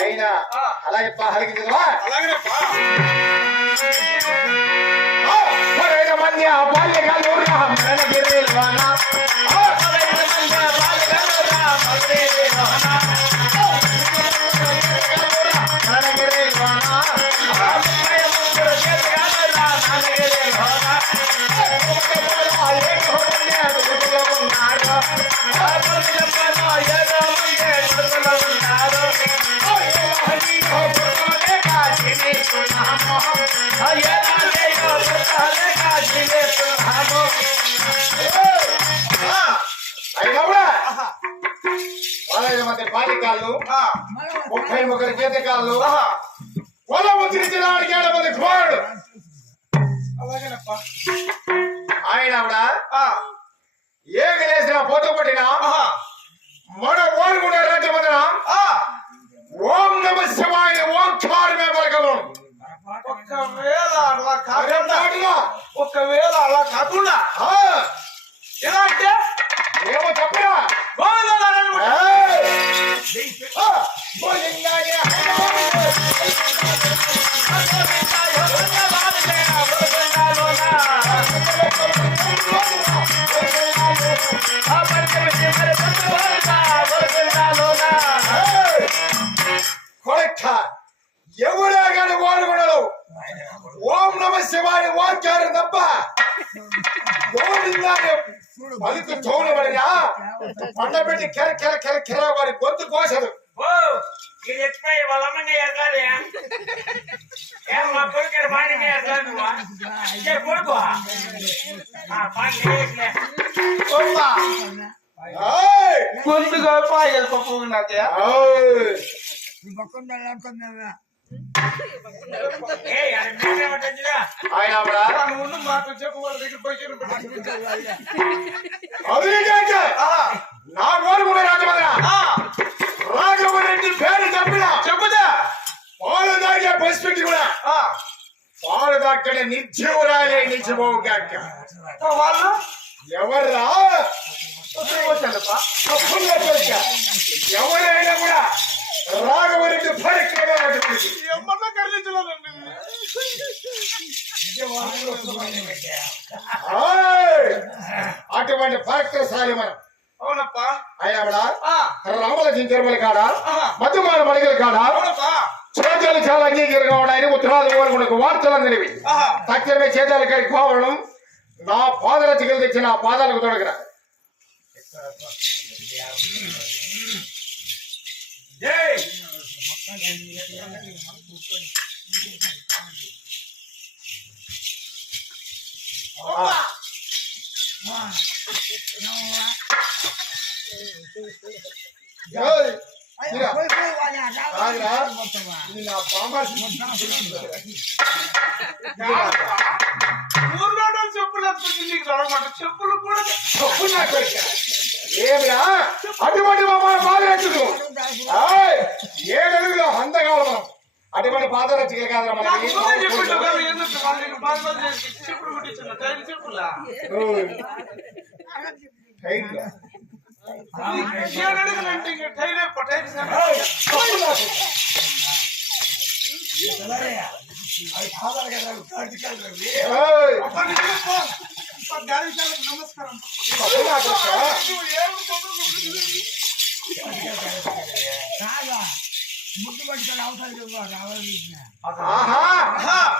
అయినా అలాగే హలికించవా మంది ఆ బాల్యకాలు రామగిరిలోనా బాలికాళ్ళు 31 చేతకాళ్ళు పొలము తిరిగినాడికి 7 మంది కుమారుడు ఆయన ఏగలేసిన పొద్దు పట్టిన మన ఓరు కూడా రాజ్యమందిన ఓం నమ శివాయ ఓంకారమే పలకము ఒకవేళ అలా కాకుండా ఎలా అంటే ఏమో చెప్పరా ఎవడా కానీ వాడుకున్నాడు ఓం నమ శివాయ వాక్యారు తప్ప పలుకు చౌనబడినా పండబెట్టి కెర కెర కెర కెర వారి గొంతు కోసదు గొంతుగా పాయలు పప్పు నా గోరు రాఘవరెడ్డి పేరు చెప్పిన చెప్పుదా పాలు దాగే బస్ పెట్టి కూడా పాలు దాక్కడే నిర్జీవురాలే నిలిచిపోగాక వాళ్ళు ఎవర్రా ఎవరైనా కూడా రాఘవరెడ్డి అటువంటి పరాక్రమశాలి మనం అవునప్పా అయినా రామల జింకరమల కాడ మధ్యమాన మడిగల కాడ చేతాలు చాలా అంగీకారం కావడానికి ఉత్తరాది కోరుకున్న వార్తలు అందరివి తక్షణమే చేతాలు కడిగి పోవడం నా పాదాల చికిత్స తెచ్చి నా పాదాలకు తొడగరా చెప్పులు కూడా ఏమిరా అటువంటి బాగా నచ్చుదు 7 అడుగులు అందగాల మనం అటువంటి పాత్ర చికెన్ కాదు నమస్కారం ముద్దు పట్టుకొని అవసరం రావాలి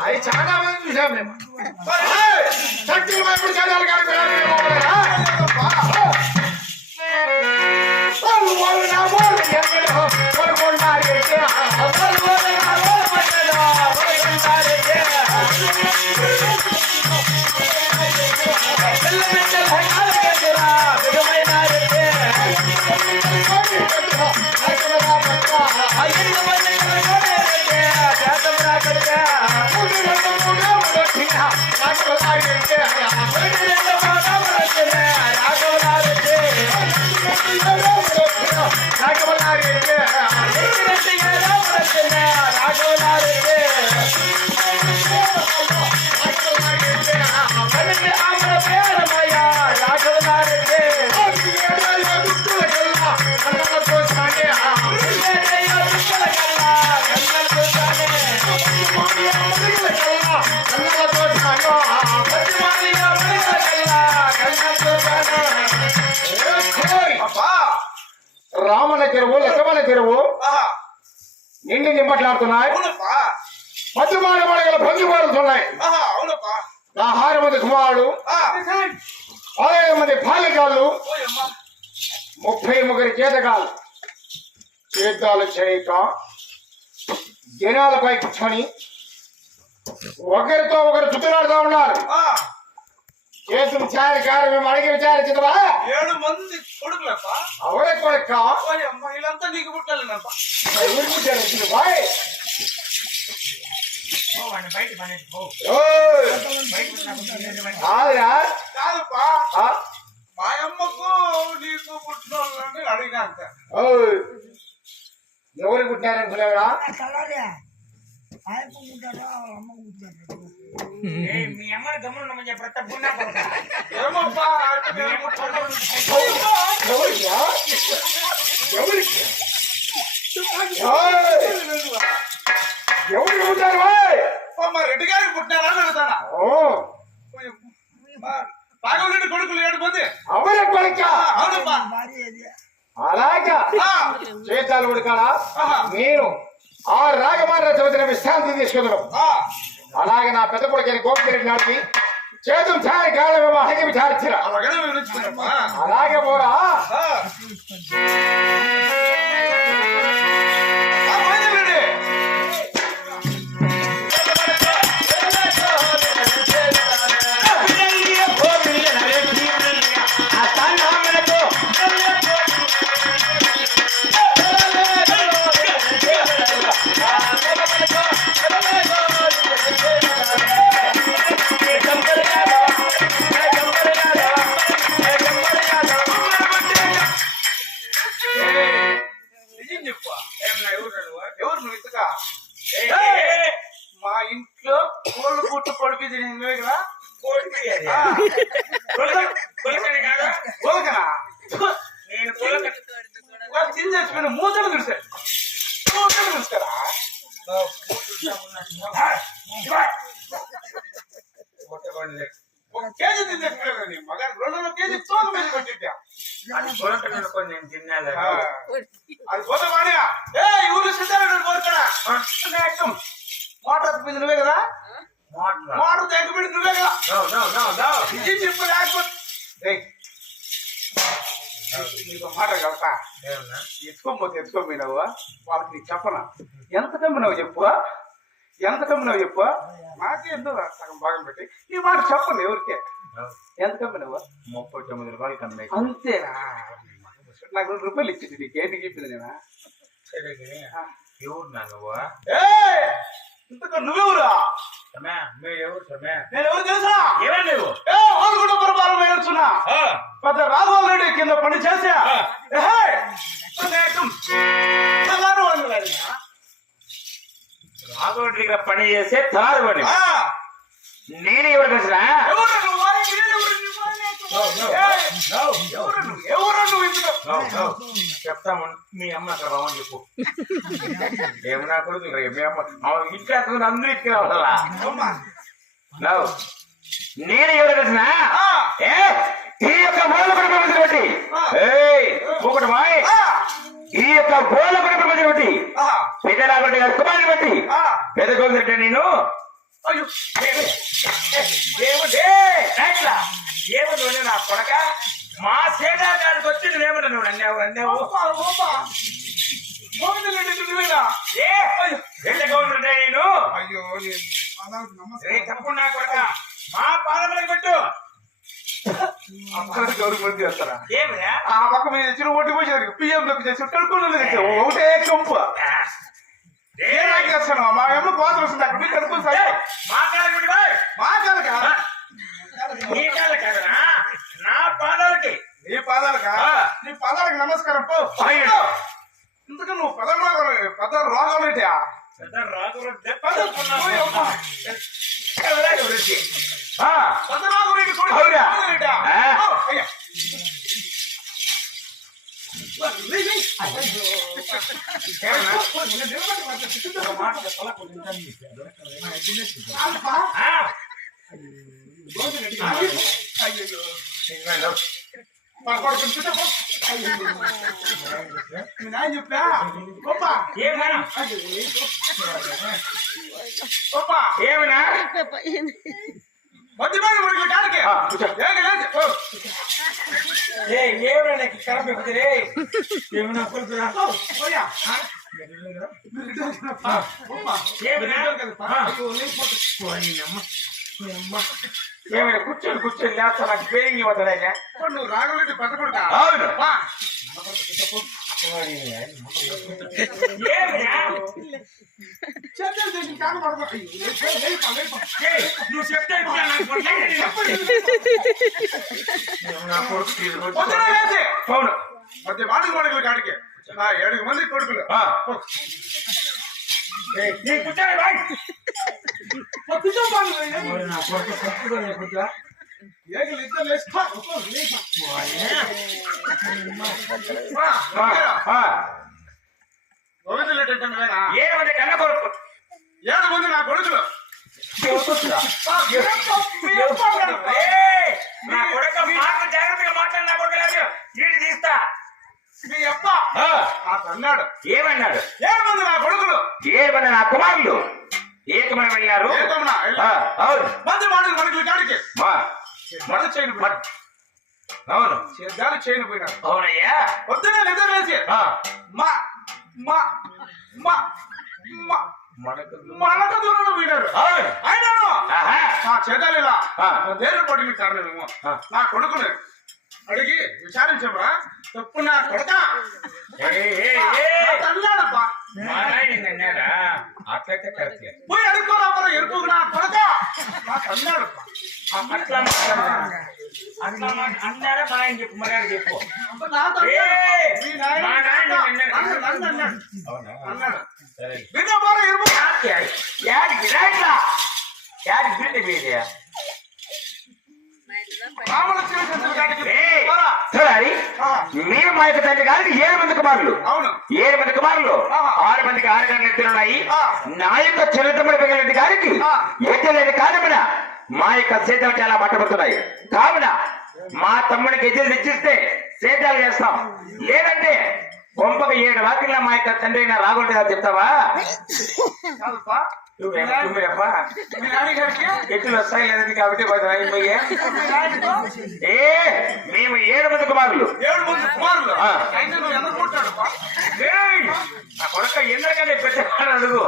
అవి చాలా మంది చూసాం మేము శక్తులు చదివాలి కానీ రామన చెరువు లక్ష్మణ చెరువు ఆహా, నిండి నింపట్లాడుతున్నాయి. అవునప్పా. మధ్యమాన మడగల భంగిపాడుతున్నాయి. ఆహా, అవునప్పా. 16 మంది కుమారుడు, ఆ, 15 మంది బాలికాళ్ళు, ఓయమ్మా. 33 చేతగాళ్ళు. చేతాలు చేయక జనాలపై కూర్చొని ఒకరితో ఒకరు చుట్టులాడుతూ ఉన్నారు. ఆ, చేతులు చారి కారు మేము అడిగి విచారించదవా? 7 మంది కొడుకులప్పా. అవరే కొడుక ఓయమ్మా, వీళ్ళంతా నీకు పుట్టాలేనప్పా. బాయ్ కాదురా. కాదప్పా, ఆ? మా అమ్మకు నీకు పుట్టిన వాళ్ళని అడిగినా అంత. ఓయ్. ఎవరు పుట్టినారనుకునేవరా? మీ అమ్మ గమనం చెప్పకుండా ఏమప్పా అంటే నేను పుట్టాను. ఎవరికా? ఎవరికి? ఓయ్. ఎవరికి పుట్టారు బాయ్? మా రెడ్డి గారికి పుట్టినారా అని అడుగుతానా? ఓ, రాఘవరెడ్డి కొడుకులు 7 మంది. అవరే కొడుక. అవునప్పా. అలాగా ఆ, చేతాలు ఉడకాలా? ఆహా. నేను ఆ రాగమార చదువుతున్న విశ్రాంతి తీసుకుందాం. ఆ, అలాగే నా పెద్ద కొడుకుని గోపిరెడ్డి నాటికి చేతం చారి కాలమేమో అడిగి విచారించరా. అలాగనే వివరించుకున్నాప్పా. అలాగే పోరా. ఆ. ఆ, బయలుదేరండి. నిజం చెప్పు. ఎవరు నువ్వు ఇంతగా? మా ఇంట్లో కోళ్ళు పుట్టు పొడిపింది నువ్వే కదా? ఆ. కోలుకనా? వాళ్ళు తిని చచ్చిపోయిన మూతలు చూస్తారు. మూతలు చూస్తారా? ఒక కేజీ తిని చచ్చిపోయావు కదా నీ మగాడు. 2 కేజీ తోక మీద కొట్టిట్టా. నేను తిన్నాను ఆ. అది పోతే వాడిగా. ఏ ఈ ఊరు సిద్ధారెడ్డి కోరుకడా? మోటార్ మీద నువ్వే కదా? మోటార్ తెగబడి నువ్వే కదా? ఇది చెప్పు లేకపోతే ఏయ్, నీకు మాట కలతా ఎత్తుకోపోయినావు. వాళ్ళకి నీకు చెప్పనా? ఎంత కమ్మినావు చెప్పు? ఎంత కమ్మినావు చెప్పు? నాకే ఎందుకు సగం భాగం పెట్టి ఈ మాట చెప్పను ఎవరికే. ఎంత కమ్మినావు? 39 రూపాయలు కన్నా అంతేనా? నాకు 2 రూపాయలు ఇచ్చింది నీకు ఏంటి చెప్పింది నేనా? ఎవరు నా నువ్వు ఇంతకు నువ్వెవరా? మీరు ఎవరు సమయ నేను ఎవరు తెలుసా? ఎవరు నువ్వు వాళ్ళ పురపాలన వేయొచ్చున్నా పెద్ద రాఘవల్ రెడ్డి కింద పని చేసా. రాఘవరెడ్డిగా పని చేసే తారుబడి నేను ఎవరు కలిసిన చెప్తాము. మీ అమ్మ అక్కడ బాగుంది చెప్పు. ఏమన్నా కొడుకులు మీ అమ్మ ఇంట్లో అందరూ ఇచ్చి రావాలా? నేను ఎవరు కలిసిన ఈ యొక్క గోళ్ళపడి ప్రపంచం బట్టి ఒకటి మాయ్ ఈ యొక్క గోళ్ళపడి ప్రపంచం బట్టి పెద్ద రాఘవరెడ్డి గారి కుమారుని బట్టి పెద్ద గోవిందరెడ్డి నేను ఏమన్నా నా కొడక మా సేనా గారికి వచ్చి నువ్వేమన్నా నువ్వు అన్నావు అన్నావు గోవిందరెడ్డి నేను తప్పకుండా నా కొడక మా పాదములకు పెట్టు. గవర్నమెంట్ చేస్తారా? ఏమయ్యా ఆ పక్క మీద ఇచ్చిన ఓటు పోసి పిఎం చేసి కడుక్కోలేదు. ఒకటే కంపు చేస్తాను. మా ఏమో కోతలు వస్తుంది అక్కడ కడుక్కొని సార్. మా కాళ్ళకి పెట్టి బాయ్. మా కాదకా నీ కాళ్ళ కాదనా నా పాదాలకి నీ పాదాలకా? నీ పాదాలకు నమస్కారం పో. ఇంతకు నువ్వు పెద్ద రోగాలు ఏంటి? పెద్ద రాఘవరెడ్డి పెద్ద రాఘవరెడ్డి రాఘవరెడ్డి కొడుకు అవునా? ఏంటా? అయ్యా మా కొడుకు మీ నాయన చెప్పా గొప్ప ఏమన్నా గొప్ప ఏమన్నా మధ్యమైన ముడికి కాడికి ఏమన్నా నీకు కరెక్ట్ చెప్తే ఏమన్నా కొడుతున్నా పోయా ఏమైనా కూర్చొని లేస్తా నాకు పేరింగ్ ఇవ్వట్లేదా నువ్వు రాగలంటే పెద్ద కొడుక అవును చేతులు చేసి కాదు నువ్వు చెప్తే అవును మధ్య వాడి కొడుకులు కాడికి 7 మంది కొడుకులు ఏగులు ఇద్దరు లేస్తా ఏమంటే కన్న కొడుకు 7 మంది నా కొడుకులు నా కొడుకు మాట జాగ్రత్తగా మాట్లాడి నా కొడుకు లేదు వీడి తీస్తా మీ అప్ప అన్నాడు ఏమన్నాడు 7 మంది నా కొడుకులు 7 మంది నా కుమారులు ఏకమని వెళ్ళారు అవును మధ్య వాడి కొడుకులు కాడికి మడ చేయను అవును చేద్దాలు చేయను పోయినాడు అవునయ్యా పొద్దునే నిద్ర లేచి మా మా మా మా మనక దూరంలో పోయినాడు అవును అయినాను ఆహా. నా చేద్దాలు ఇలా దేని పడిన కారణమేమో నా కొడుకుని అడిగి విచారించమరా తప్పు నా కొడక అన్నాడప్పా అట్లయితే కరెక్ట్ పోయి అడుక్కోరా ఎరుపు నా కొడక నాకు అన్నాడప్పా అట్లా అన్నారా మా ఆయన చెప్పు మరి చెప్పు అన్నాడు బిడ్డ పోరా ఎరుపు బిడ్డ బీడియా మేము మా యొక్క తండ్రి గారికి 7 మంది కుమారులు అవును 7 మంది కుమారులు 6 మందికి 6 గంటలు ఎత్తులున్నాయి నా యొక్క చిరుతమ్ముడి పిల్లల గారికి ఎత్తలేని కాదమున మా యొక్క సేద్యం చాలా పట్టబడుతున్నాయి కావున మా తమ్ముడికి ఎద్దులు తెచ్చిస్తే సేద్యాలు చేస్తాం లేదంటే కొంపకు 7 వాకిళ్ళ మా యొక్క తండ్రి అయినా రాగుంటే చెప్తావా కాదప్పా నువ్వేప్పా మీ నాన్నగారికి ఎత్తులు వస్తాయి లేదని కాబట్టి మేము 7 మంది కుమారులు 7 మంది కుమారులు అయితే నువ్వు ఎందుకు కొట్టాడప్పా నా కొడుక ఎందుకంటే పెద్దవాడు అడుగు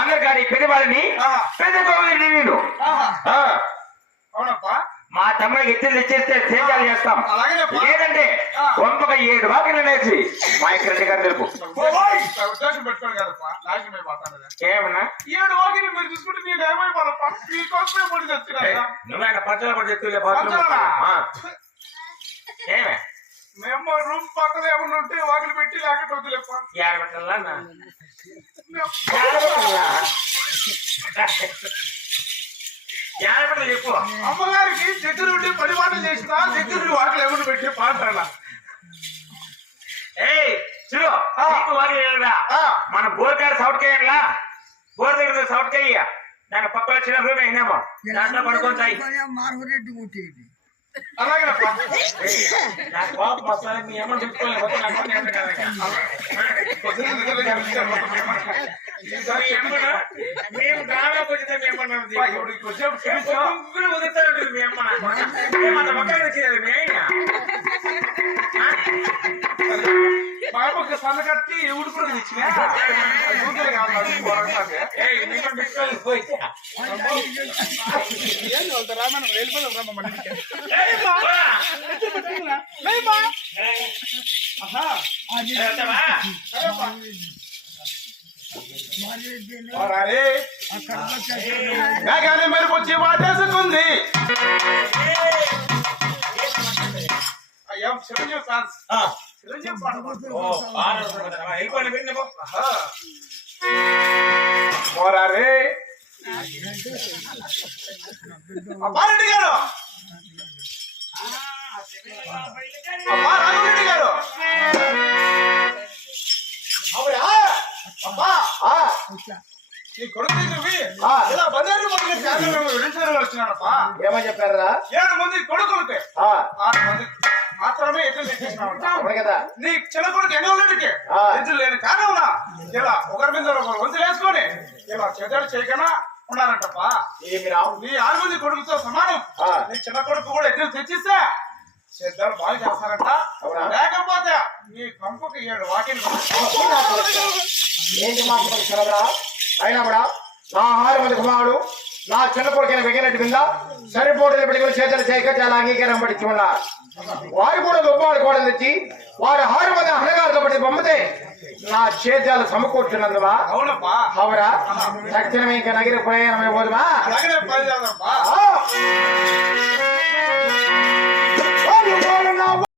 అందరికాడి పెద్దవాడిని పెద్ద గోవింది నేను అవునప్పా మా తమ్ముడికి ఎత్తులు తెచ్చేస్తే సేద్యాలు చేస్తాం లేదంటే కొంపక 7 వాకిలు నేర్చి మా యొక్క రెడ్డి గారు తెలుపు ఉద్దేశం పెట్టుకోండి కదప్పా నాశనమై పోతాను ఏమన్నా 7 వాకిలు మీరు చూసుకుంటే నేను ఏమైపోవాలప్పా మీకోసమే పడి తెచ్చినా నువ్వు పచ్చల పడి చెప్తులే ఏమే మేము రూమ్ పక్కన ఏమన్నా ఉంటే వాకిలు పెట్టి లేకపోతే వద్దులేప్పా చెప్పు అమ్మగారికి సెక్యూరిటీ పరిమాణం చేసినా సెక్యూరిటీ వాకిలు ఏమన్నా పెట్టి పాటాల చూడు మన బోర్కాడ సౌట్ కేయలా బోర్ దగ్గర సౌట్ కేయ దాని పక్క వచ్చిన రూమ్ అయినామో దాంట్లో పడుకుంటాయి అలాగే నాకు కోపం వస్తుంది మీ ఏమని చెప్పుకోలేదు మేము డ్రామాకి వచ్చిందే మేమన్నా వదులుతారు మేమన్నా మొక్కలు వచ్చేది మే బాబుకి సన్న కట్టి ఉడుపుడు ఇచ్చిన మేఘాన్ని మెరుపొచ్చి వాటేసుకుంది అయ్యా చిరంజీవి ఫ్యాన్స్ చిరంజీవి పోరారే అబ్బారెడ్డి గారు అబ్బా రాఘవరెడ్డి గారు అవునా అబ్బా ఈ కొడుకు నువ్వు ఆ. ఇలా బంగారు మంది కారణం విడించారు వచ్చినాడప్పా. ఏమని చెప్పారా 7 మంది కొడుకులకి ఆ, 6 మంది మాత్రమే ఎదురు తెచ్చేసినావంట. అవును కదా నీ చిన్న కొడుకు ఎన్నో లేడికి ఆ. ఎదురు లేని కారణంనా ఇలా ఒకరి మీద ఒకరు వంతులు వేసుకొని ఇలా చెదలు చేయకుండా ఉన్నారంటప్పా. ఏమి రావు నీ 6 మంది కొడుకుతో సమానం ఆ. నీ చిన్న కొడుకు కూడా ఎదురు తెచ్చిస్తే చెద్దలు బాగా చేస్తారంట. అవునా? లేకపోతే నీ కంపుకి 7 వాకిలు ఏంటి మాట్లాడుతున్నారా అయినా కూడా నా 6 మంది కుమారుడు నా చిన్న కొడుకైన వెంకరెడ్డి మీద సరిపోటీలు పెట్టుకుని చేతులు చేయక చాలా అంగీకారం పడిచి ఉన్నారు. వారు కూడా గొప్పవాడు కూడా తెచ్చి వారు 6 మంది అనగారితో పడి బొమ్మతే నా చేతాలు సమకూర్చున్నందువా అవునప్పా. అవరా తక్షణమే ఇంకా నగిరి ప్రయాణమై పోదుమా అలాగనే పని చేద్దాంపా. ఆ.